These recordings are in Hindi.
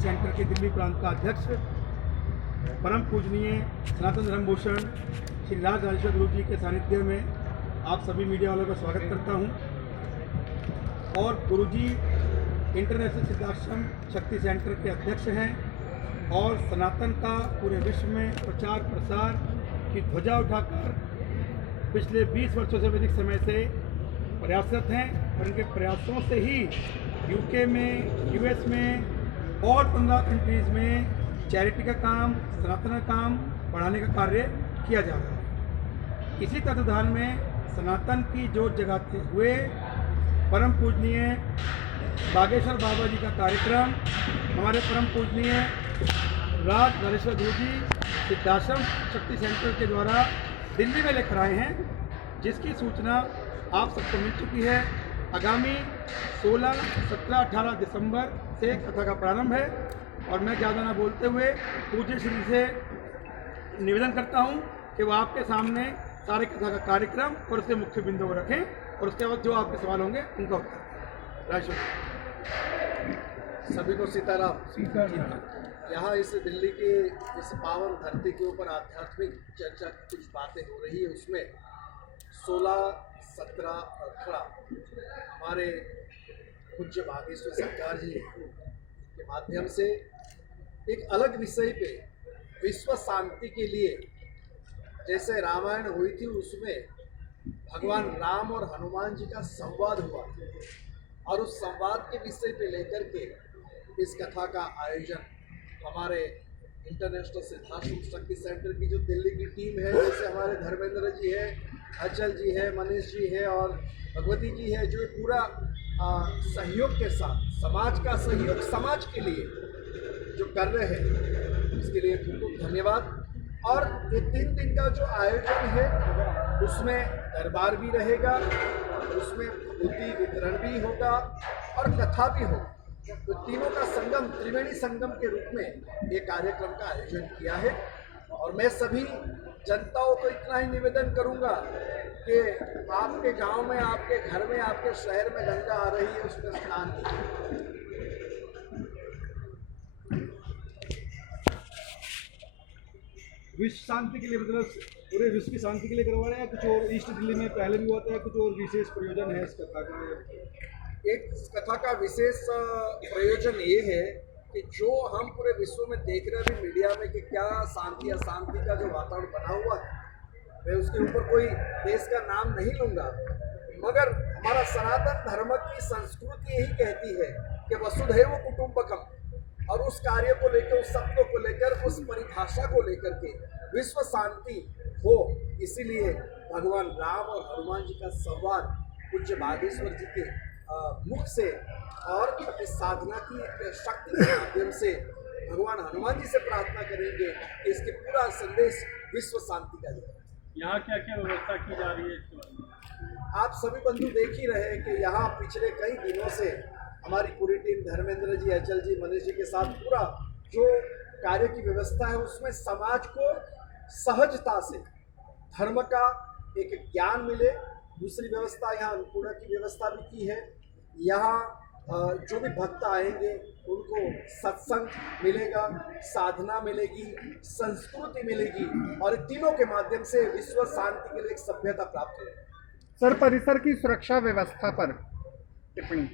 सेंटर के दिल्ली प्रांत का अध्यक्ष परम पूजनीय सनातन धर्म भूषण श्री राज राजेश्वर गुरु जी के सानिध्य में आप सभी मीडिया वालों का स्वागत करता हूं। और गुरु जी इंटरनेशनल सिद्धाश्रम शक्ति सेंटर के अध्यक्ष हैं और सनातन का पूरे विश्व में प्रचार प्रसार की ध्वजा उठाकर पिछले 20 वर्षों से अधिक समय से प्रयासरत हैं। और उनके प्रयासों से ही यूके में, यूएस में और 15 कंट्रीज़ में चैरिटी का काम, सनातन का काम बढ़ाने का कार्य किया जा रहा है। इसी तत्वधान में सनातन की जोत जगाते हुए परम पूजनीय बागेश्वर बाबा जी का कार्यक्रम हमारे परम पूजनीय राज राजेश्वर गुरु जी सिद्धाश्रम शक्ति सेंटर के द्वारा दिल्ली में लेकर आए हैं, जिसकी सूचना आप सबको मिल चुकी है। आगामी 16, 17, 18 दिसंबर से कथा का प्रारंभ है और मैं ज़्यादा ना बोलते हुए पूज्य श्री से निवेदन करता हूं कि वो आपके सामने सारे कथा का कार्यक्रम और उसके मुख्य बिंदु को रखें और उसके बाद जो आपके सवाल होंगे उनका उत्तर। सभी को सीताराम। यहाँ इस दिल्ली की इस पावन धरती के ऊपर आध्यात्मिक चर्चा की कुछ बातें हो रही है। उसमें 16, 17 और 18 हमारे पूज्य बागेश्वर सरकार जी के माध्यम से एक अलग विषय पे विश्व शांति के लिए, जैसे रामायण हुई थी उसमें भगवान राम और हनुमान जी का संवाद हुआ और उस संवाद के विषय पे लेकर के इस कथा का आयोजन हमारे इंटरनेशनल सिद्धाश्रम शक्ति सेंटर की जो दिल्ली की टीम है, जैसे हमारे धर्मेंद्र जी है, अचल जी है, मनीष जी है और भगवती जी है, जो पूरा सहयोग के साथ समाज का सहयोग समाज के लिए जो कर रहे हैं, उसके लिए खूब धन्यवाद। और ये 3 दिन का जो आयोजन है उसमें दरबार भी रहेगा, उसमें विभूति वितरण भी होगा और कथा भी होगा। तो तीनों का संगम, त्रिवेणी संगम के रूप में ये कार्यक्रम का आयोजन किया है। और मैं सभी जनताओं को इतना ही निवेदन करूंगा कि आपके गांव में, आपके घर में, आपके शहर में गंगा आ रही है, उसमें स्नान कीजिए। विश्व शांति के लिए, मतलब पूरे विश्व की शांति के लिए करवा रहे हैं या कुछ और? ईस्ट दिल्ली में पहले भी हुआ था, कुछ और विशेष प्रयोजन है इस कथा का? एक कथा का विशेष प्रयोजन ये है कि जो हम पूरे विश्व में देख रहे हैं अभी मीडिया में कि क्या शांति अशांति का जो वातावरण बना हुआ है, मैं उसके ऊपर कोई देश का नाम नहीं लूँगा, मगर हमारा सनातन धर्म की संस्कृति यही कहती है कि वसुधैव कुटुंबकम, और उस कार्य को लेकर, उस शब्दों को लेकर, उस परिभाषा को लेकर के विश्व शांति हो, इसीलिए भगवान राम और हनुमान जी का संवाद पूज्य बागेश्वर जी के मुख से और अपनी साधना की शक्ति के माध्यम से भगवान हनुमान जी से प्रार्थना करेंगे कि इसके पूरा संदेश विश्व शांति का जाए। यहाँ क्या क्या व्यवस्था की जा रही है? आप सभी बंधु देख ही रहे हैं कि यहाँ पिछले कई दिनों से हमारी पूरी टीम धर्मेंद्र जी, अचल जी, मनीष जी के साथ पूरा जो कार्य की व्यवस्था है उसमें समाज को सहजता से धर्म का एक ज्ञान मिले। दूसरी व्यवस्था यहाँ अन्नपूर्णा की व्यवस्था भी की है। यहाँ जो भी भक्त आएंगे उनको सत्संग मिलेगा, साधना मिलेगी, संस्कृति मिलेगी और तीनों के माध्यम से विश्व शांति के लिए एक सभ्यता प्राप्त होगी। सर, परिसर की सुरक्षा व्यवस्था पर टिप्पणी।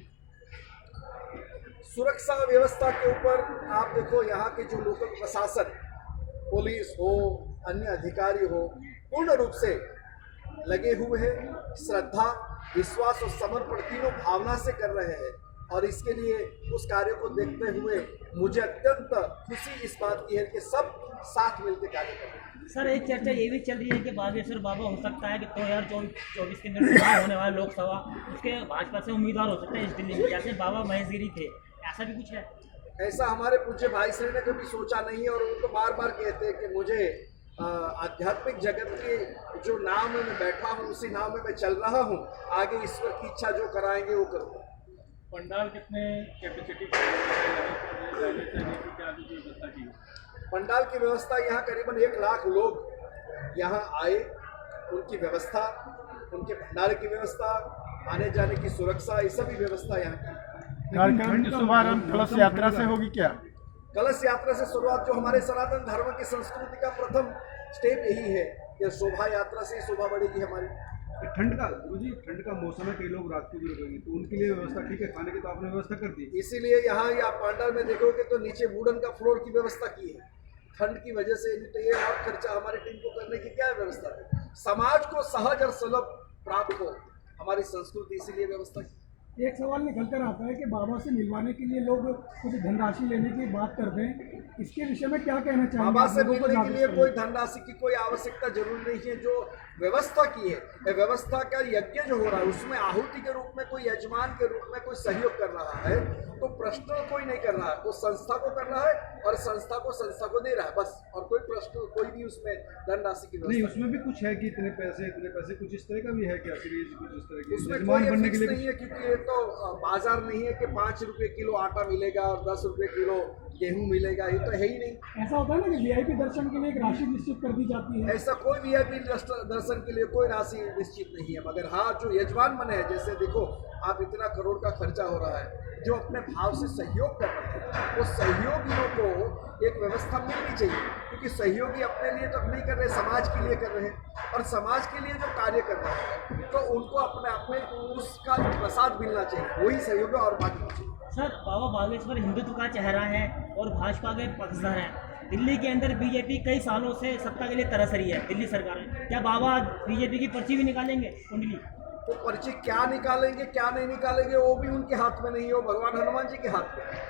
सुरक्षा व्यवस्था के ऊपर आप देखो, यहाँ के जो लोकल प्रशासन, पुलिस हो, अन्य अधिकारी हो, पूर्ण रूप से लगे हुए हैं। श्रद्धा, विश्वास और समर्पण तीनों भावना से कर रहे हैं और इसके लिए उस कार्य को देखते हुए मुझे अत्यंत खुशी इस बात की है कि सब साथ मिलकर कार्य कर रहे हैं। सर, एक चर्चा ये भी चल रही है कि बागेश्वर बाबा हो सकता है कि 2024 के अंदर चुनाव होने वाला लोकसभा, उसके भाजपा से उम्मीदवार हो सकते हैं इस दिल्ली में, जैसे बाबा महेशगिरी थे, ऐसा भी कुछ है? ऐसा हमारे पूज्य भाई श्री ने कभी सोचा नहीं है और उनको बार बार कहते हैं कि मुझे आध्यात्मिक जगत के जो नाव में मैं बैठा हूँ उसी नाव में मैं चल रहा हूँ, आगे ईश्वर की इच्छा जो कराएंगे वो करूँगा। पंडाल कितने कैपेसिटी? पंडाल की व्यवस्था यहाँ करीबन 1 लाख लोग यहाँ आए, उनकी व्यवस्था, उनके भंडारे की व्यवस्था, आने जाने की सुरक्षा, ये सभी व्यवस्था यहाँ की। कार्यक्रम की शुभारंभ कलश यात्रा से होगी क्या? कलश यात्रा से शुरुआत, जो हमारे सनातन धर्म की संस्कृति का प्रथम स्टेप यही है कि शोभा यात्रा से शोभा बढ़ेगी हमारी। ठंड का गुरुजी, ठंड का मौसम है, कई लोग रात को भी रुकेंगे, तो उनके लिए व्यवस्था ठीक है, खाने की तो आपने व्यवस्था कर दी। इसीलिए यहाँ या पांडाल में देखोगे तो नीचे वुडन का फ्लोर की व्यवस्था की है, ठंड की वजह से। नहीं तो ये और खर्चा हमारी टीम को करने की क्या व्यवस्था है? समाज को सहज और सुलभ प्राप्त हो, हमारी संस्कृति, इसीलिए व्यवस्था की। एक सवाल निकल कर आता है कि बाबा से मिलवाने के लिए लोग कुछ धनराशि लेने की बात करते हैं, इसके विषय में क्या कहना चाहिए? बाबा से लोगों को मिलने के लिए जागरूक कोई धनराशि की कोई आवश्यकता जरूर नहीं है। जो व्यवस्था की है, ये व्यवस्था का यज्ञ जो हो रहा है उसमें आहुति के रूप में कोई यजमान के रूप में कोई सहयोग कर रहा है, तो प्रश्न कोई नहीं कर रहा है, वो संस्था को कर रहा है और संस्था को दे रहा है बस। और कोई प्रश्न कोई भी उसमें धनराशि की नहीं, व्यवस्था उसमें भी कुछ है कि इतने पैसे कुछ इस तरह का भी है क्या सीरीज, कुछ इस तरह की उसमें यजमान कोई बनने के फिक्स लिए? नहीं है, क्योंकि ये तो बाजार नहीं है कि 5 रुपए किलो आटा मिलेगा और 10 रुपए किलो गेहूं मिलेगा, ये तो है ही नहीं। ऐसा होता है ना कि वीआईपी दर्शन के लिए एक राशि निश्चित कर दी जाती है। ऐसा कोई वीआईपी दर्शन के लिए कोई राशि निश्चित नहीं है, मगर हाँ जो यजमान बने हैं, जैसे देखो आप इतना करोड़ का खर्चा हो रहा है, जो अपने भाव से सहयोग कर रहे हैं, वो सहयोगियों को एक व्यवस्था मिलनी चाहिए, क्योंकि सहयोगी अपने लिए तो नहीं कर रहे, समाज के लिए कर रहे हैं, और समाज के लिए जो कार्य कर रहे हैं तो उनको अपने आप में उसका प्रसाद मिलना चाहिए, वही सहयोग है और बाकी कुछ नहीं। सर, बाबा बागेश्वर हिंदुत्व का चेहरा है और भाजपा के पक्षधर हैं। दिल्ली के अंदर बीजेपी कई सालों से सत्ता के लिए तरस रही है, दिल्ली सरकार में। क्या बाबा बीजेपी की पर्ची भी निकालेंगे, कुंडली? वो पर्ची क्या निकालेंगे क्या नहीं निकालेंगे वो भी उनके हाथ में नहीं है, वो भगवान हनुमान जी के हाथ में है,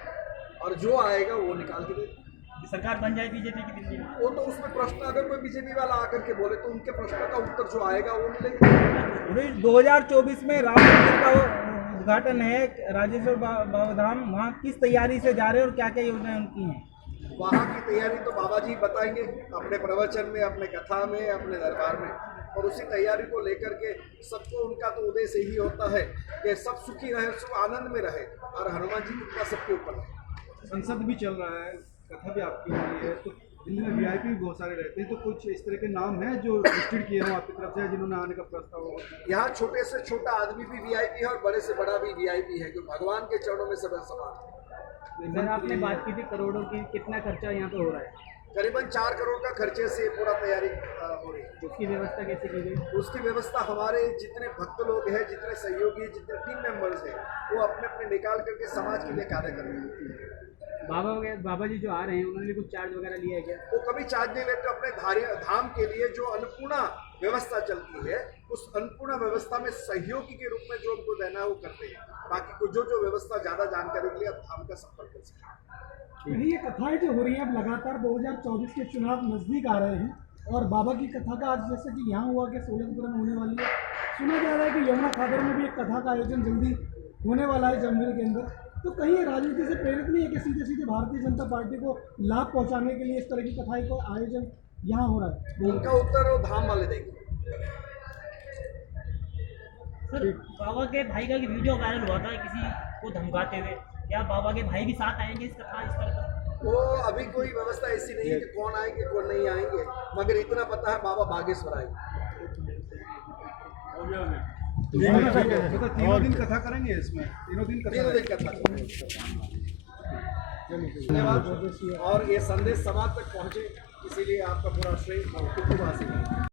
और जो आएगा वो निकाल के देगा। सरकार बन जाए बीजेपी की दिल्ली में, वो तो उसमें प्रश्न, अगर कोई बीजेपी वाला आकर के बोले तो उनके प्रश्न का उत्तर जो आएगा वो मिलेगा। 2024 में राम मंदिर का उद्घाटन है, राजेश्वर बाबाधाम, वहाँ किस तैयारी से जा रहे हैं और क्या क्या योजनाएं उनकी हैं? वहाँ की तैयारी तो बाबा जी बताएंगे अपने प्रवचन में, अपने कथा में, अपने दरबार में, और उसी तैयारी को लेकर के सबको, उनका तो उद्देश्य यही होता है कि सब सुखी रहे, सब आनंद में रहे, और हनुमान जी की कृपा सबके ऊपर है। संसद भी चल रहा है, कथा भी आपकी हो रही है, तो दिल्ली में वीआईपी भी बहुत सारे रहते हैं, तो कुछ इस तरह के नाम हैं जो लिस्टेड किए हों आपकी तरफ से, जिन्होंने आने का प्रस्ताव हो? यहाँ छोटे से छोटा आदमी भी वीआईपी है और बड़े से बड़ा भी वीआईपी है, क्योंकि भगवान के चरणों में सब समान है। सर, आपने बात की थी करोड़ों की, कितना खर्चा यहाँ पे हो रहा है? करीबन 4 करोड़ का खर्चे से पूरा तैयारी हो रही है। उसकी व्यवस्था कैसे की गई? उसकी व्यवस्था हमारे जितने भक्त लोग हैं, जितने सहयोगी, जितने टीम मेंबर्स हैं, वो अपने अपने निकाल करके समाज के लिए कार्य कर रहे हैं। बाबा जी जो आ रहे हैं उन्होंने कुछ चार्ज वगैरह लिया है क्या? वो कभी चार्ज नहीं लेते। अपने धाम के लिए जो अन्नपूर्णा व्यवस्था चलती है, उस अन्नपूर्णा व्यवस्था में सहयोगी के रूप में जो उनको देना है वो करते हैं। बाकी को जो व्यवस्था ज़्यादा जानकारी के लिए आप धाम का संपर्क कर सकते हैं। ये कथाएं जो हो रही हैं अब लगातार 2024 के चुनाव नज़दीक आ रहे हैं, और बाबा की कथा का आज जैसे कि यहाँ हुआ कि सोलंपुर में होने वाली है, सुना जा रहा है कि यमुना खादर में भी एक कथा का आयोजन जल्दी होने वाला है जनवरी के अंदर। तो कहीं ये राजनीति से प्रेरित नहीं है कि सीधे सीधे भारतीय जनता पार्टी को लाभ पहुंचाने के लिए इस तरह की कथाएं का आयोजन यहाँ हो रहा है? उनका उत्तर वो धाम वाले देंगे। सर, बाबा के भाई का वीडियो वायरल हुआ था किसी को धमकाते हुए, क्या बाबा के भाई भी साथ आएंगे इस कथा इस तरह का? वो अभी कोई व्यवस्था ऐसी नहीं है कि कौन आएंगे कौन नहीं आएंगे, मगर इतना पता है बाबा बागेश्वर आएंगे। तो तीनों दिन कथा करेंगे इसमें, तीनों दिन कथा धन्यवाद, और ये संदेश समाज तक पहुँचे, इसीलिए आपका पूरा श्रेय कुटुंबवासी है।